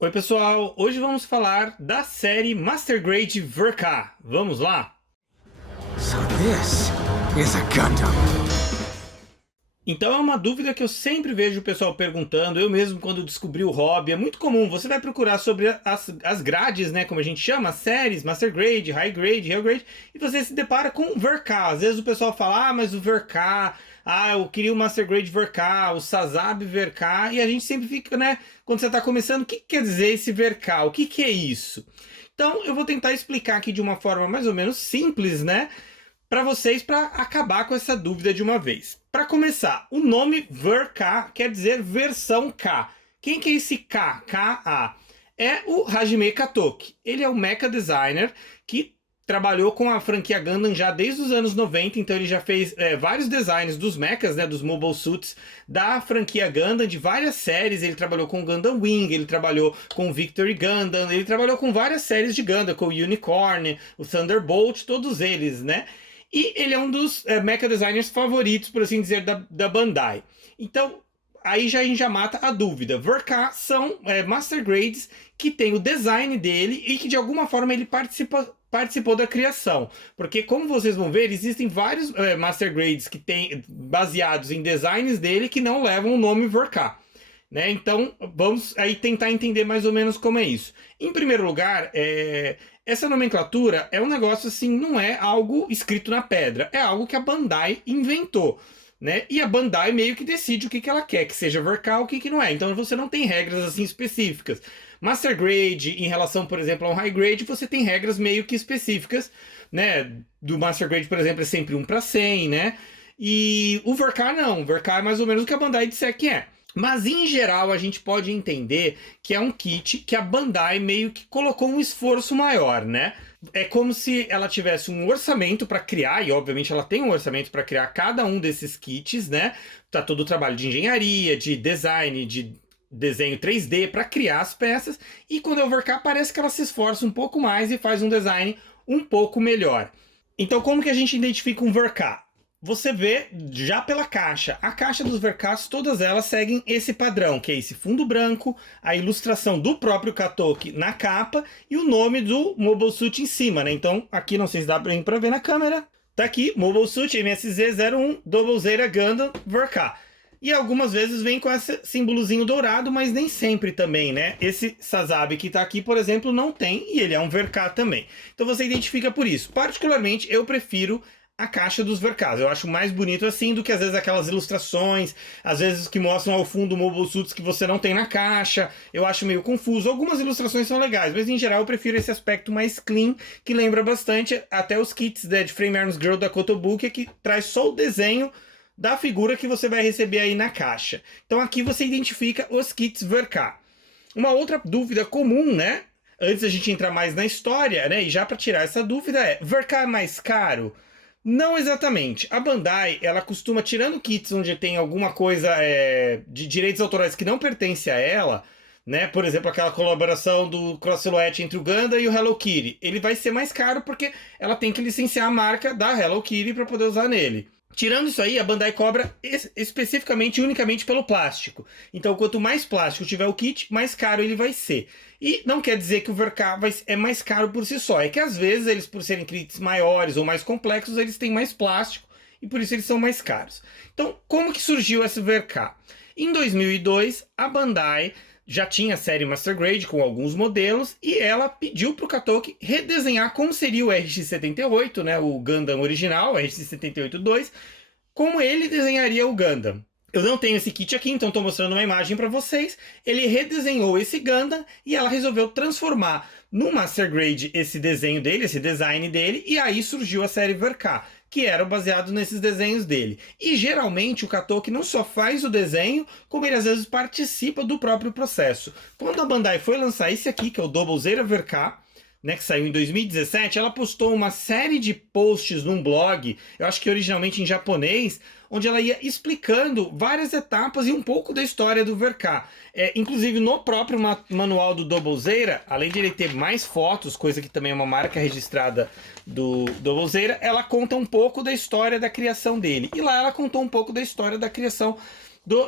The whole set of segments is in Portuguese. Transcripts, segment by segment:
Oi pessoal, hoje vamos falar da série Master Grade VRK. Vamos lá? So this is a Gundam. Então é uma dúvida que eu sempre vejo o pessoal perguntando, eu mesmo quando descobri o hobby, é muito comum, você vai procurar sobre as grades, né, como a gente chama, as séries, Master Grade, High Grade, Hell Grade, e você se depara com o VRK. Às vezes o pessoal fala, mas o VRK, eu queria o Master Grade VRK, o Sazabi VRK, e a gente sempre fica, né, quando você está começando, o que quer dizer esse VRK? O que é isso? Então eu vou tentar explicar aqui de uma forma mais ou menos simples, né, para vocês, para acabar com essa dúvida de uma vez. Para começar, o nome VRK quer dizer versão K. Quem que é esse K? K-A. É o Hajime Katoki. Ele é um mecha designer que trabalhou com a franquia Gundam já desde os anos 90, então ele já fez vários designs dos mechas, né, dos mobile suits da franquia Gundam, de várias séries. Ele trabalhou com Gundam Wing, ele trabalhou com Victory Gundam, ele trabalhou com várias séries de Gundam, com o Unicorn, o Thunderbolt, todos eles, né? E ele é um dos mecha designers favoritos, por assim dizer, da Bandai. Então, aí a gente já mata a dúvida. VRK são Master Grades que tem o design dele e que de alguma forma ele participou da criação. Porque, como vocês vão ver, existem vários Master Grades que tem, baseados em designs dele que não levam o nome VRK. Né? Então, vamos aí tentar entender mais ou menos como é isso. Em primeiro lugar, essa nomenclatura é um negócio assim, não é algo escrito na pedra, é algo que a Bandai inventou. Né? E a Bandai meio que decide o que ela quer, que seja VRK ou o que não é. Então você não tem regras assim específicas. Master Grade, em relação, por exemplo, ao High Grade, você tem regras meio que específicas, né? Do Master Grade, por exemplo, é sempre 1 para 100, né? E o VRK não, o VRK é mais ou menos o que a Bandai disser que é. Mas em geral a gente pode entender que é um kit que a Bandai meio que colocou um esforço maior, né? É como se ela tivesse um orçamento para criar, e obviamente ela tem um orçamento para criar cada um desses kits, né? Tá todo o trabalho de engenharia, de design, de desenho 3D para criar as peças, e quando é o VRK parece que ela se esforça um pouco mais e faz um design um pouco melhor. Então como que a gente identifica um VRK? Você vê já pela caixa. A caixa dos VRKs, todas elas seguem esse padrão, que é esse fundo branco, a ilustração do próprio Katoki na capa e o nome do Mobile Suit em cima, né? Então, aqui não sei se dá para ver na câmera. Tá aqui, Mobile Suit MSZ-01 Double Zeta Gundam VRK. E algumas vezes vem com esse símbolozinho dourado, mas nem sempre também, né? Esse Sazabi que tá aqui, por exemplo, não tem, e ele é um VRK também. Então você identifica por isso. Particularmente, eu prefiro a caixa dos VRKs. Eu acho mais bonito assim do que às vezes aquelas ilustrações, às vezes que mostram ao fundo mobile suits que você não tem na caixa. Eu acho meio confuso. Algumas ilustrações são legais, mas em geral eu prefiro esse aspecto mais clean, que lembra bastante até os kits de Frame Arms Girl da Kotobuki, que traz só o desenho da figura que você vai receber aí na caixa. Então aqui você identifica os kits VRK. Uma outra dúvida comum, né? Antes da gente entrar mais na história, né? E já para tirar essa dúvida VRK é mais caro? Não exatamente. A Bandai, ela costuma, tirando kits onde tem alguma coisa de direitos autorais que não pertence a ela, né? Por exemplo, aquela colaboração do Cross Silhouette entre o Gundam e o Hello Kitty. Ele vai ser mais caro porque ela tem que licenciar a marca da Hello Kitty para poder usar nele. Tirando isso aí, a Bandai cobra especificamente e unicamente pelo plástico. Então, quanto mais plástico tiver o kit, mais caro ele vai ser. E não quer dizer que o VRK é mais caro por si só. É que às vezes, eles por serem kits maiores ou mais complexos, eles têm mais plástico e por isso eles são mais caros. Então, como que surgiu esse VRK? Em 2002, a Bandai já tinha a série Master Grade com alguns modelos e ela pediu para o Katoki redesenhar como seria o RX-78, né, o Gundam original, o RX-78-2, como ele desenharia o Gundam. Eu não tenho esse kit aqui, então estou mostrando uma imagem para vocês. Ele redesenhou esse Gundam e ela resolveu transformar no Master Grade esse desenho dele, esse design dele, e aí surgiu a série VRK, que era baseado nesses desenhos dele. E geralmente o Katoki não só faz o desenho, como ele às vezes participa do próprio processo. Quando a Bandai foi lançar esse aqui, que é o Double Zeta VRK, né, que saiu em 2017, ela postou uma série de posts num blog, eu acho que originalmente em japonês, onde ela ia explicando várias etapas e um pouco da história do VRK. Inclusive no próprio manual do Double Zeta, além de ele ter mais fotos, coisa que também é uma marca registrada do Double Zeta, ela conta um pouco da história da criação dele. E lá ela contou um pouco da história da criação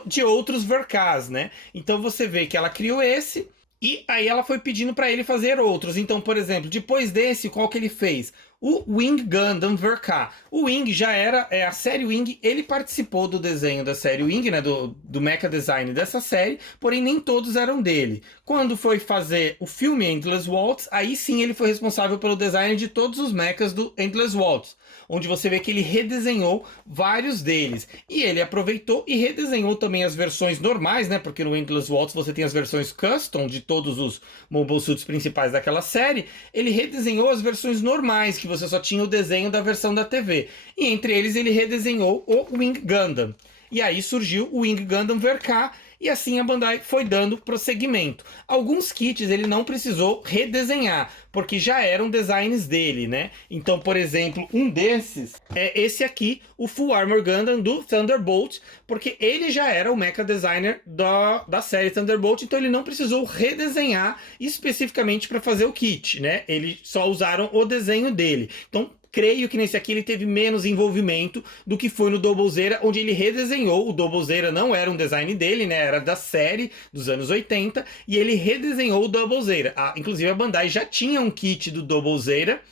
de outros VRKs, né? Então você vê que ela criou esse, E aí ela foi pedindo para ele fazer outros. Então, por exemplo, depois desse, qual que ele fez? O Wing Gundam VK. O Wing já era, a série Wing, ele participou do desenho da série Wing, né, do mecha design dessa série, porém nem todos eram dele. Quando foi fazer o filme Endless Waltz, aí sim ele foi responsável pelo design de todos os mechas do Endless Waltz, onde você vê que ele redesenhou vários deles. E ele aproveitou e redesenhou também as versões normais, né, porque no Endless Waltz você tem as versões custom de todos os mobile suits principais daquela série. Ele redesenhou as versões normais, que você só tinha o desenho da versão da TV. E entre eles ele redesenhou o Wing Gundam. E aí surgiu o Wing Gundam VK, e assim a Bandai foi dando prosseguimento. Alguns kits ele não precisou redesenhar, porque já eram designs dele, né? Então, por exemplo, um desses é esse aqui, o Full Armor Gundam do Thunderbolt, porque ele já era o mecha designer da série Thunderbolt, então ele não precisou redesenhar especificamente para fazer o kit, né? Eles só usaram o desenho dele. Então, creio que nesse aqui ele teve menos envolvimento do que foi no Doublezeira, onde ele redesenhou. O Doublezeira não era um design dele, né? Era da série dos anos 80, e ele redesenhou o Doublezeira. Inclusive a Bandai já tinha um kit do Doublezeira,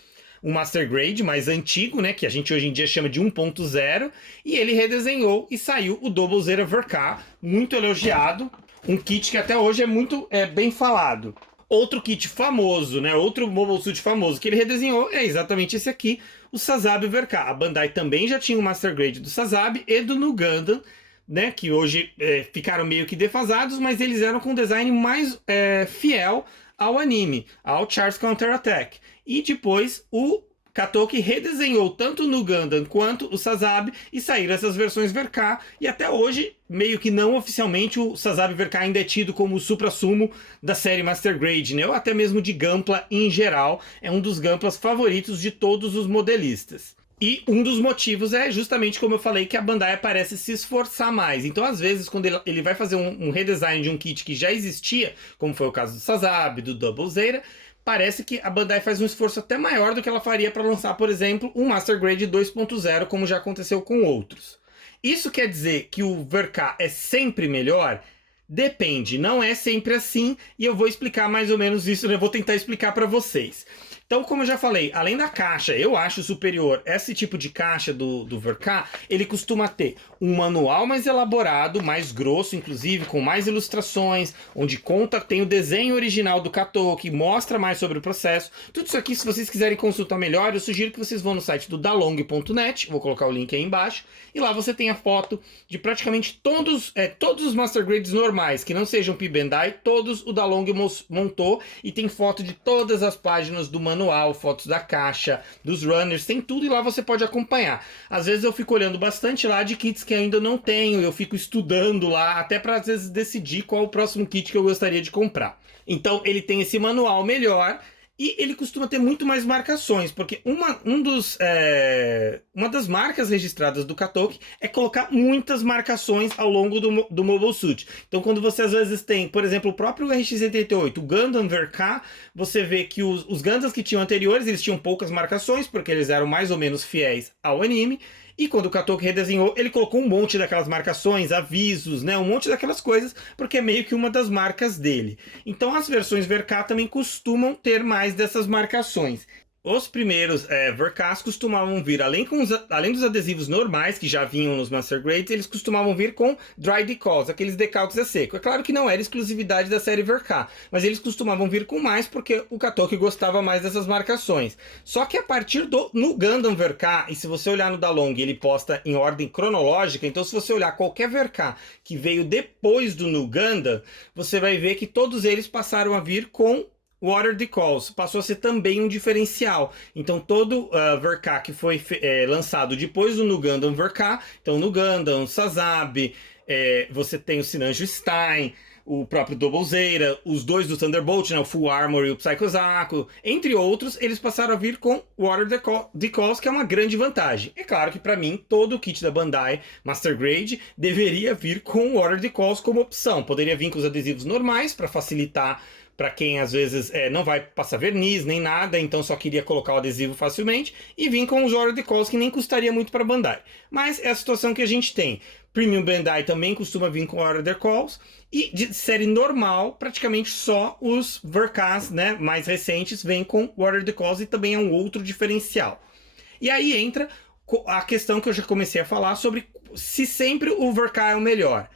um Master Grade mais antigo, né? Que a gente hoje em dia chama de 1.0, e ele redesenhou e saiu o Doublezeira VK, muito elogiado. Um kit que até hoje é muito bem falado. Outro kit famoso, né? Outro mobile suit famoso que ele redesenhou é exatamente esse aqui, o Sazabi VK. A Bandai também já tinha o Master Grade do Sazabi e do Nu Gundam, né? Que hoje ficaram meio que defasados, mas eles eram com um design mais fiel ao anime, ao Char's Counter Attack. E depois o Katoki redesenhou tanto o Nu Gundam quanto o Sazabi e saíram essas versões VK, e até hoje, meio que não oficialmente, o Sazabi VK ainda é tido como o supra-sumo da série Master Grade, né? Ou até mesmo de Gunpla em geral, é um dos Gunplas favoritos de todos os modelistas. E um dos motivos é justamente, como eu falei, que a Bandai parece se esforçar mais. Então, às vezes, quando ele vai fazer um redesign de um kit que já existia, como foi o caso do Sazabi, do Doublezeira, parece que a Bandai faz um esforço até maior do que ela faria para lançar, por exemplo, um Master Grade 2.0, como já aconteceu com outros. Isso quer dizer que o VK é sempre melhor? Depende, não é sempre assim, e eu vou explicar mais ou menos isso, eu vou tentar explicar para vocês. Então, como eu já falei, além da caixa, eu acho superior esse tipo de caixa do VK, ele costuma ter um manual mais elaborado, mais grosso, inclusive, com mais ilustrações, onde tem o desenho original do Katoki, mostra mais sobre o processo. Tudo isso aqui, se vocês quiserem consultar melhor, eu sugiro que vocês vão no site do dalong.net, vou colocar o link aí embaixo, e lá você tem a foto de praticamente todos os Master Grades normais, que não sejam P-Bandai, todos o Dalong montou, e tem foto de todas as páginas do manual, fotos da caixa, dos runners, tem tudo, e lá você pode acompanhar. Às vezes eu fico olhando bastante lá de kits que ainda não tenho, eu fico estudando lá, até para às vezes decidir qual o próximo kit que eu gostaria de comprar. Então ele tem esse manual melhor, e ele costuma ter muito mais marcações, porque uma das marcas registradas do Katoki é colocar muitas marcações ao longo do Mobile Suit. Então, quando você às vezes tem, por exemplo, o próprio RX-88, o Gundam VK, você vê que os Gundams que tinham anteriores, eles tinham poucas marcações, porque eles eram mais ou menos fiéis ao anime. E quando o Katoki redesenhou, ele colocou um monte daquelas marcações, avisos, né? Um monte daquelas coisas, porque é meio que uma das marcas dele. Então as versões VK também costumam ter mais dessas marcações. Os primeiros VKs costumavam vir, além dos adesivos normais que já vinham nos Master Grades, eles costumavam vir com dry decals, aqueles decalques a seco. É claro que não era exclusividade da série VK, mas eles costumavam vir com mais porque o Katoki gostava mais dessas marcações. Só que a partir no Gundam VK, e se você olhar no Dalong, ele posta em ordem cronológica, então se você olhar qualquer VK que veio depois do Nu Gundam, você vai ver que todos eles passaram a vir com Water Decals, passou a ser também um diferencial. Então todo VK que foi lançado depois do Nu Gundam VK, então Nu Gundam, Sazabi, você tem o Sinanjo Stein, o próprio Doublezeira, os dois do Thunderbolt, né, o Full Armor e o Psycho Zaku, entre outros, eles passaram a vir com Water Decals, que é uma grande vantagem. É claro que para mim, todo o kit da Bandai Master Grade deveria vir com Water Decals como opção. Poderia vir com os adesivos normais para facilitar para quem às vezes não vai passar verniz nem nada, então só queria colocar o adesivo facilmente, e vim com os Order Decals que nem custaria muito para Bandai. Mas é a situação que a gente tem. Premium Bandai também costuma vir com Order Decals, e de série normal, praticamente só os Verkas, né, mais recentes vêm com Order Decals, e também é um outro diferencial. E aí entra a questão que eu já comecei a falar sobre se sempre o Verka é o melhor.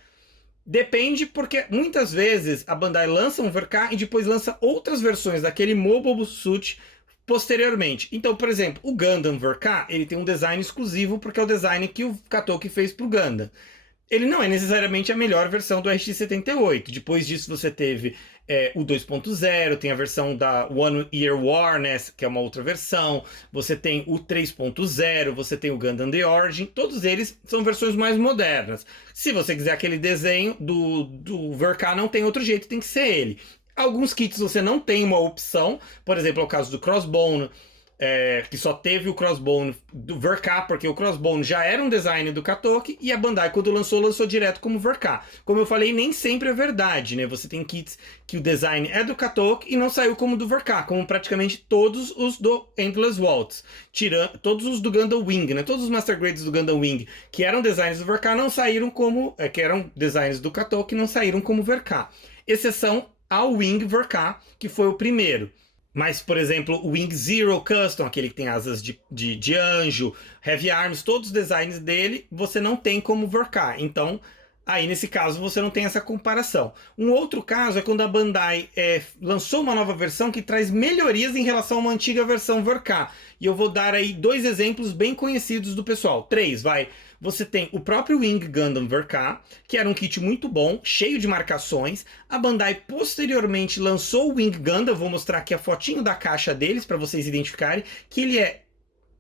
Depende, porque muitas vezes a Bandai lança um Verka e depois lança outras versões daquele Mobile Suit posteriormente. Então, por exemplo, o Gundam Verka, ele tem um design exclusivo porque é o design que o Katoki fez para o Gundam. Ele não é necessariamente a melhor versão do RX-78. Depois disso você teve o 2.0, tem a versão da One Year War, né, que é uma outra versão. Você tem o 3.0, você tem o Gundam The Origin. Todos eles são versões mais modernas. Se você quiser aquele desenho do Verka, não tem outro jeito, tem que ser ele. Alguns kits você não tem uma opção. Por exemplo, é o caso do Crossbone, que só teve o Crossbone do Verka, porque o Crossbone já era um design do Katoki, e a Bandai, quando lançou direto como Verka. Como eu falei, nem sempre é verdade, né? Você tem kits que o design é do Katoki e não saiu como do Verka, como praticamente todos os do Endless Waltz. Tirando todos os do Gundam Wing, né? Todos os Master Grades do Gundam Wing, que eram designs do Verka, não saíram como... que eram designs do Katoki, não saíram como Verka. Exceção ao Wing Verka, que foi o primeiro. Mas, por exemplo, o Wing Zero Custom, aquele que tem asas de anjo, Heavy Arms, todos os designs dele, você não tem como Verka. Então, aí nesse caso, você não tem essa comparação. Um outro caso é quando a Bandai lançou uma nova versão que traz melhorias em relação a uma antiga versão Verka. E eu vou dar aí 2 exemplos bem conhecidos do pessoal. 3, vai. Você tem o próprio Wing Gundam Verka, que era um kit muito bom, cheio de marcações. A Bandai posteriormente lançou o Wing Gundam, vou mostrar aqui a fotinho da caixa deles para vocês identificarem, que ele é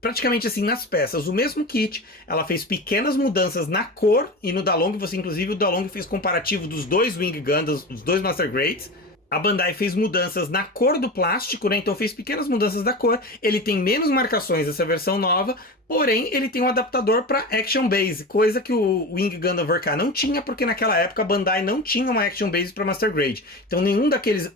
praticamente assim nas peças, o mesmo kit. Ela fez pequenas mudanças na cor e no Dalong, inclusive o Dalong fez comparativo dos 2 Wing Gundams, os 2 Master Grades. A Bandai fez mudanças na cor do plástico, né? Então fez pequenas mudanças da cor. Ele tem menos marcações essa versão nova, porém ele tem um adaptador para Action Base, coisa que o Wing Gundam Verka não tinha, porque naquela época a Bandai não tinha uma Action Base para Master Grade. Então nenhum daqueles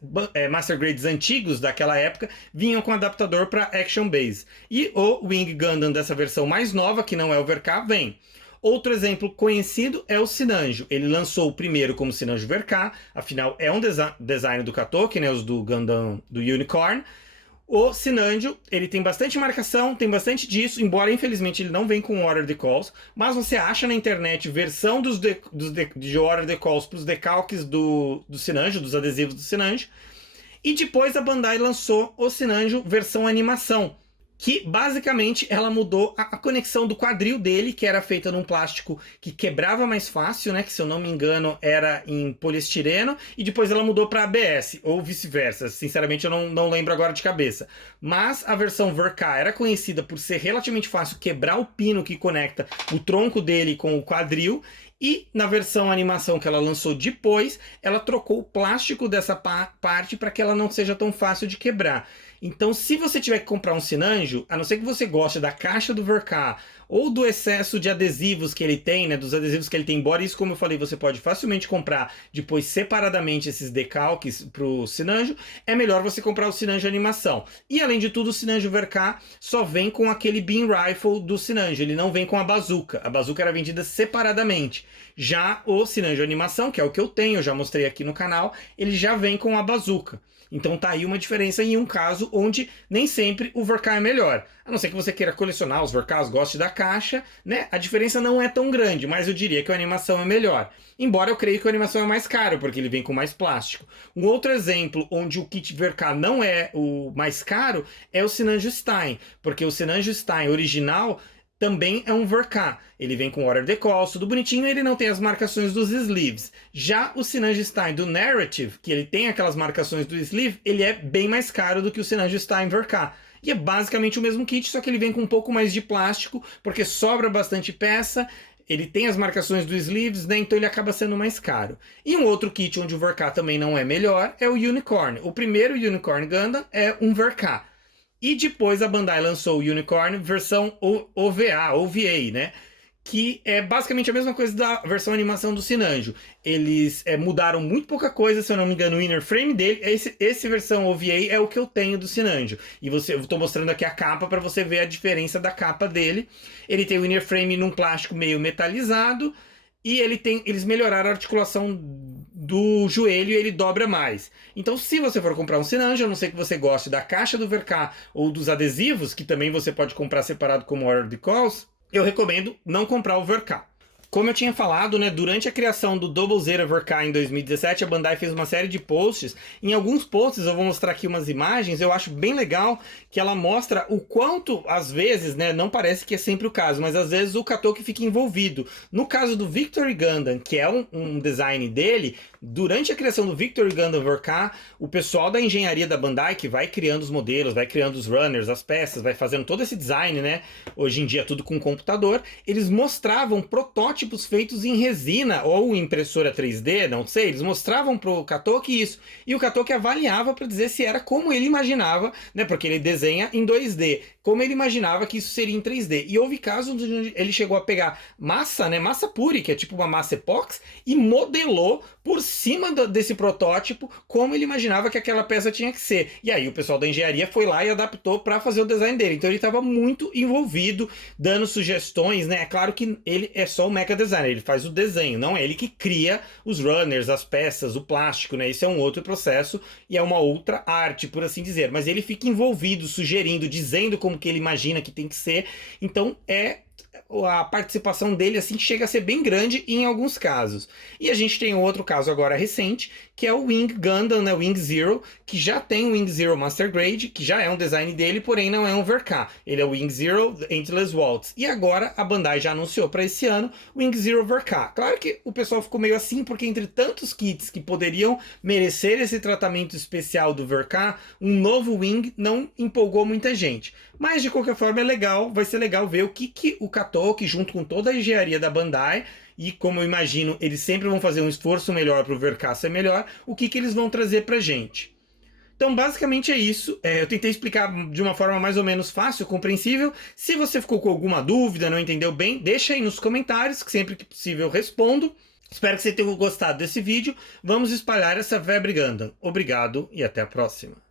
Master Grades antigos daquela época vinham com adaptador para Action Base. E o Wing Gundam dessa versão mais nova, que não é o Verka, vem. Outro exemplo conhecido é o Sinanjo. Ele lançou o primeiro como Sinanjo Verka, afinal é um design do Katoki, né, os do Gundam do Unicorn. O Sinanjo, ele tem bastante marcação, tem bastante disso, embora infelizmente ele não vem com Order Decals, mas você acha na internet versão de Order Decals para os decalques do Sinanjo, dos adesivos do Sinanjo. E depois a Bandai lançou o Sinanjo versão animação, que basicamente ela mudou a conexão do quadril dele, que era feita num plástico que quebrava mais fácil, né, que se eu não me engano era em poliestireno, e depois ela mudou para ABS, ou vice-versa, sinceramente eu não lembro agora de cabeça. Mas a versão Verka era conhecida por ser relativamente fácil quebrar o pino que conecta o tronco dele com o quadril, e na versão animação que ela lançou depois, ela trocou o plástico dessa parte para que ela não seja tão fácil de quebrar. Então, se você tiver que comprar um Sinanjo, a não ser que você goste da caixa do Verka ou do excesso de adesivos que ele tem, né, dos adesivos que ele tem, embora isso, como eu falei, você pode facilmente comprar depois separadamente esses decalques para o Sinanjo, é melhor você comprar o Sinanjo animação. E além de tudo, o Sinanjo Verka só vem com aquele Beam Rifle do Sinanjo, ele não vem com a bazuca. A bazuca era vendida separadamente. Já o Sinanjo animação, que é o que eu tenho, eu já mostrei aqui no canal, ele já vem com a bazuca. Então tá aí uma diferença em um caso onde nem sempre o Verka é melhor. A não ser que você queira colecionar os Verkas, goste da caixa, né? A diferença não é tão grande, mas eu diria que a animação é melhor. Embora eu creia que a animação é mais caro, porque ele vem com mais plástico. Um outro exemplo onde o kit Verka não é o mais caro é o Sinanjo Stein, porque o Sinanjo Stein original também é um Verka. Ele vem com Order Decals, tudo bonitinho, e ele não tem as marcações dos sleeves. Já o Sinanjo Stein do Narrative, que ele tem aquelas marcações do sleeve, ele é bem mais caro do que o Sinanjo Stein Verka. E é basicamente o mesmo kit, só que ele vem com um pouco mais de plástico, porque sobra bastante peça, ele tem as marcações do sleeves, né? Então ele acaba sendo mais caro. E um outro kit onde o Verka também não é melhor é o Unicorn. O primeiro Unicorn Gundam é um Verka. E depois a Bandai lançou o Unicorn versão OVA, né? que é basicamente a mesma coisa da versão animação do Sinanjo. Eles mudaram muito pouca coisa, se eu não me engano, o inner frame dele. Esse versão OVA é o que eu tenho do Sinanjo. E eu estou mostrando aqui a capa para você ver a diferença da capa dele. Ele tem o inner frame num plástico meio metalizado. E eles melhoraram a articulação do joelho e ele dobra mais. Então, se você for comprar um Sinanjo, a não ser que você goste da caixa do Verká ou dos adesivos, que também você pode comprar separado como Order the Calls, eu recomendo não comprar o Verká. Como eu tinha falado, né, durante a criação do Double Zero Verká em 2017, a Bandai fez uma série de posts. Em alguns posts, eu vou mostrar aqui umas imagens, eu acho bem legal que ela mostra o quanto, às vezes, né, não parece que é sempre o caso, mas às vezes o Katoki fica envolvido. No caso do Victory Gundam, que é um design dele, durante a criação do Victory Gundam Verká, o pessoal da engenharia da Bandai, que vai criando os modelos, vai criando os runners, as peças, vai fazendo todo esse design, né, hoje em dia tudo com computador, eles mostravam protótipos feitos em resina ou impressora 3D, não sei, eles mostravam pro Katoki isso, e o Katoki avaliava para dizer se era como ele imaginava, né, porque ele desenha em 2D, como ele imaginava que isso seria em 3D. E houve casos onde ele chegou a pegar massa, né, massa pure, que é tipo uma massa epox, e modelou por cima desse protótipo como ele imaginava que aquela peça tinha que ser. E aí o pessoal da engenharia foi lá e adaptou para fazer o design dele. Então ele estava muito envolvido, dando sugestões, né? É claro que ele é só o mecha designer, ele faz o desenho, não é ele que cria os runners, as peças, o plástico, né? Isso é um outro processo e é uma outra arte, por assim dizer. Mas ele fica envolvido, sugerindo, dizendo como que ele imagina que tem que ser. Então a participação dele assim chega a ser bem grande em alguns casos. E a gente tem outro caso agora recente, que é o Wing Gundam, né, Wing Zero, que já tem o Wing Zero Master Grade, que já é um design dele, porém não é um Verká. Ele é o Wing Zero Endless Waltz. E agora a Bandai já anunciou para esse ano o Wing Zero Verká. Claro que o pessoal ficou meio assim, porque entre tantos kits que poderiam merecer esse tratamento especial do Verká, um novo Wing não empolgou muita gente. Mas de qualquer forma é legal, vai ser legal ver o que o Katoki, junto com toda a engenharia da Bandai, e como eu imagino, eles sempre vão fazer um esforço melhor para o Verká ser melhor, o que eles vão trazer pra gente. Então basicamente é isso, eu tentei explicar de uma forma mais ou menos fácil, compreensível. Se você ficou com alguma dúvida, não entendeu bem, deixa aí nos comentários, que sempre que possível eu respondo. Espero que você tenha gostado desse vídeo, vamos espalhar essa febre Gundam. Obrigado e até a próxima.